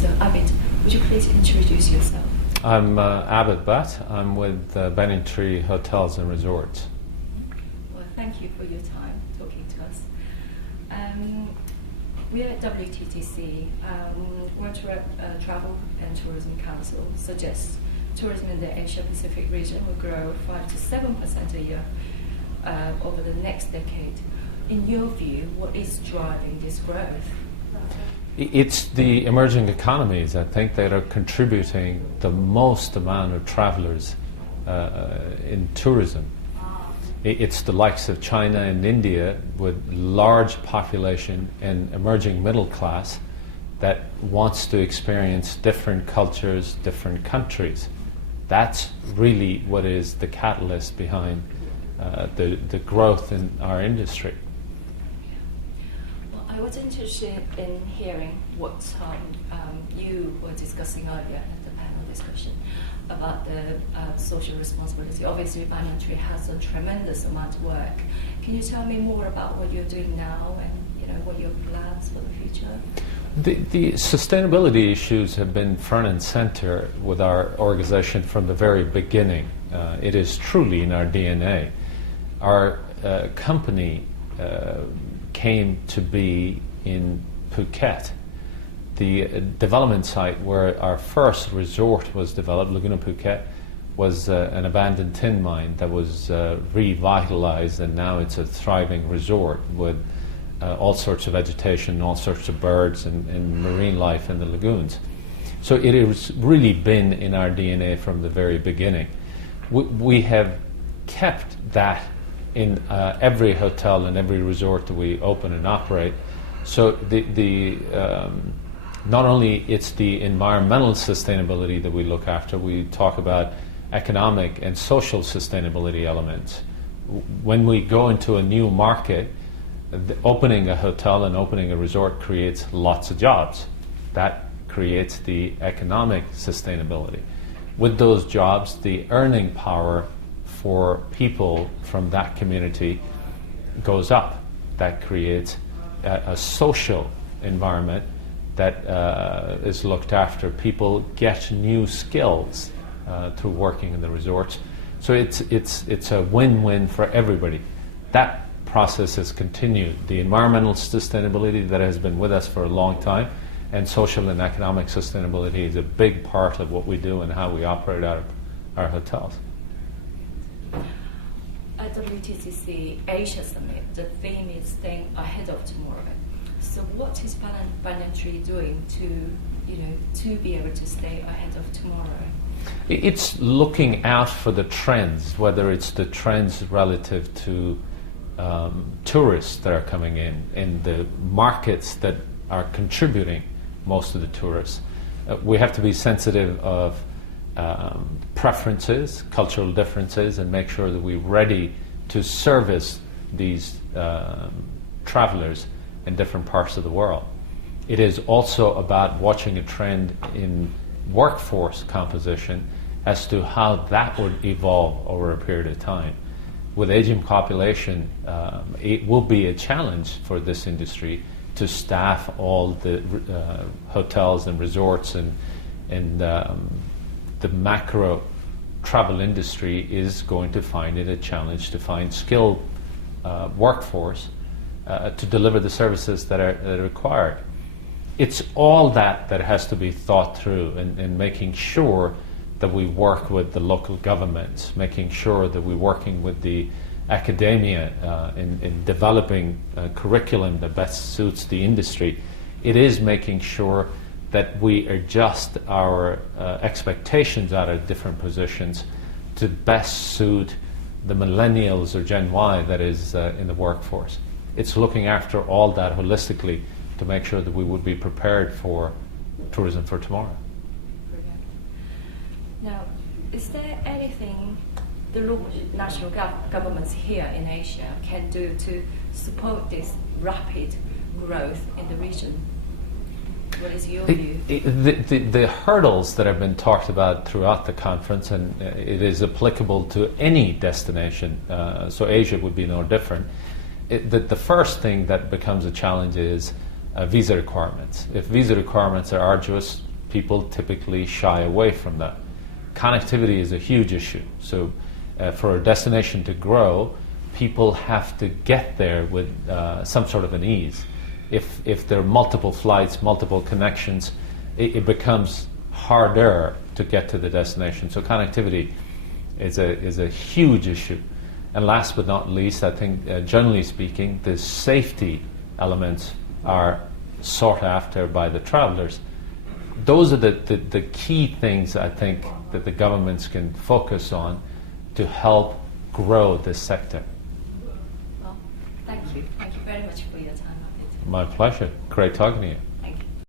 So, Abid, would you please introduce yourself? I'm Abid. I'm with Banyan Hotels and Resorts. Well, thank you for your time talking to us. We at WTTC, World Travel and Tourism Council suggests tourism in the Asia-Pacific region will grow 5 to 7% a year over the next decade. In your view, what is driving this growth? It's the emerging economies, I think, that are contributing the most amount of travelers in tourism. It's the likes of China and India with large population and emerging middle class that wants to experience different cultures, different countries. That's really what is the catalyst behind the growth in our industry. Well, I was interested in hearing what you were discussing earlier at the panel discussion about the social responsibility. Obviously, Banyan Tree has a tremendous amount of work. Can you tell me more about what you're doing now and what your plans for the future? The sustainability issues have been front and center with our organization from the very beginning. It is truly in our DNA. Our company came to be in Phuket. The development site where our first resort was developed, Laguna Phuket, was an abandoned tin mine that was revitalized, and now it's a thriving resort with all sorts of vegetation, all sorts of birds and marine life in the lagoons. So it has really been in our DNA from the very beginning. We have kept that in every hotel and every resort that we open and operate. So not only it's the environmental sustainability that we look after, we talk about economic and social sustainability elements. When we go into a new market, opening a hotel and opening a resort creates lots of jobs. That creates the economic sustainability. With those jobs, the earning power for people from that community goes up. That creates a social environment that is looked after. People get new skills through working in the resorts. So it's a win-win for everybody. That process has continued. The environmental sustainability that has been with us for a long time, and social and economic sustainability is a big part of what we do and how we operate our hotels. At WTTC Asia Summit, the theme is staying ahead of tomorrow. So what is Banyan Tree doing to be able to stay ahead of tomorrow? It's looking out for the trends, whether it's the trends relative to tourists that are coming in the markets that are contributing most of the tourists. We have to be sensitive of preferences, cultural differences, and make sure that we're ready to service these travelers in different parts of the world. It is also about watching a trend in workforce composition as to how that would evolve over a period of time. With aging population, it will be a challenge for this industry to staff all the hotels and resorts, and the macro travel industry is going to find it a challenge to find skilled workforce to deliver the services that are required. It's all that has to be thought through, and making sure that we work with the local governments, making sure that we're working with the academia in developing a curriculum that best suits the industry. It is making sure that we adjust our expectations out of different positions to best suit the millennials or Gen Y that is in the workforce. It's looking after all that holistically to make sure that we would be prepared for tourism for tomorrow. Brilliant. Now, is there anything the local national governments here in Asia can do to support this rapid growth in the region? What is your view? The hurdles that have been talked about throughout the conference, and it is applicable to any destination, so Asia would be no different. The first thing that becomes a challenge is visa requirements. If visa requirements are arduous, people typically shy away from that. Connectivity is a huge issue. So for a destination to grow, people have to get there with some sort of an ease. If there are multiple flights, multiple connections, it becomes harder to get to the destination. So connectivity is a huge issue. And last but not least, I think generally speaking, the safety elements are sought after by the travelers. Those are the key things I think that the governments can focus on to help grow this sector. Well, thank you. Thank you very much for your time, Abid. My pleasure. Great talking to you.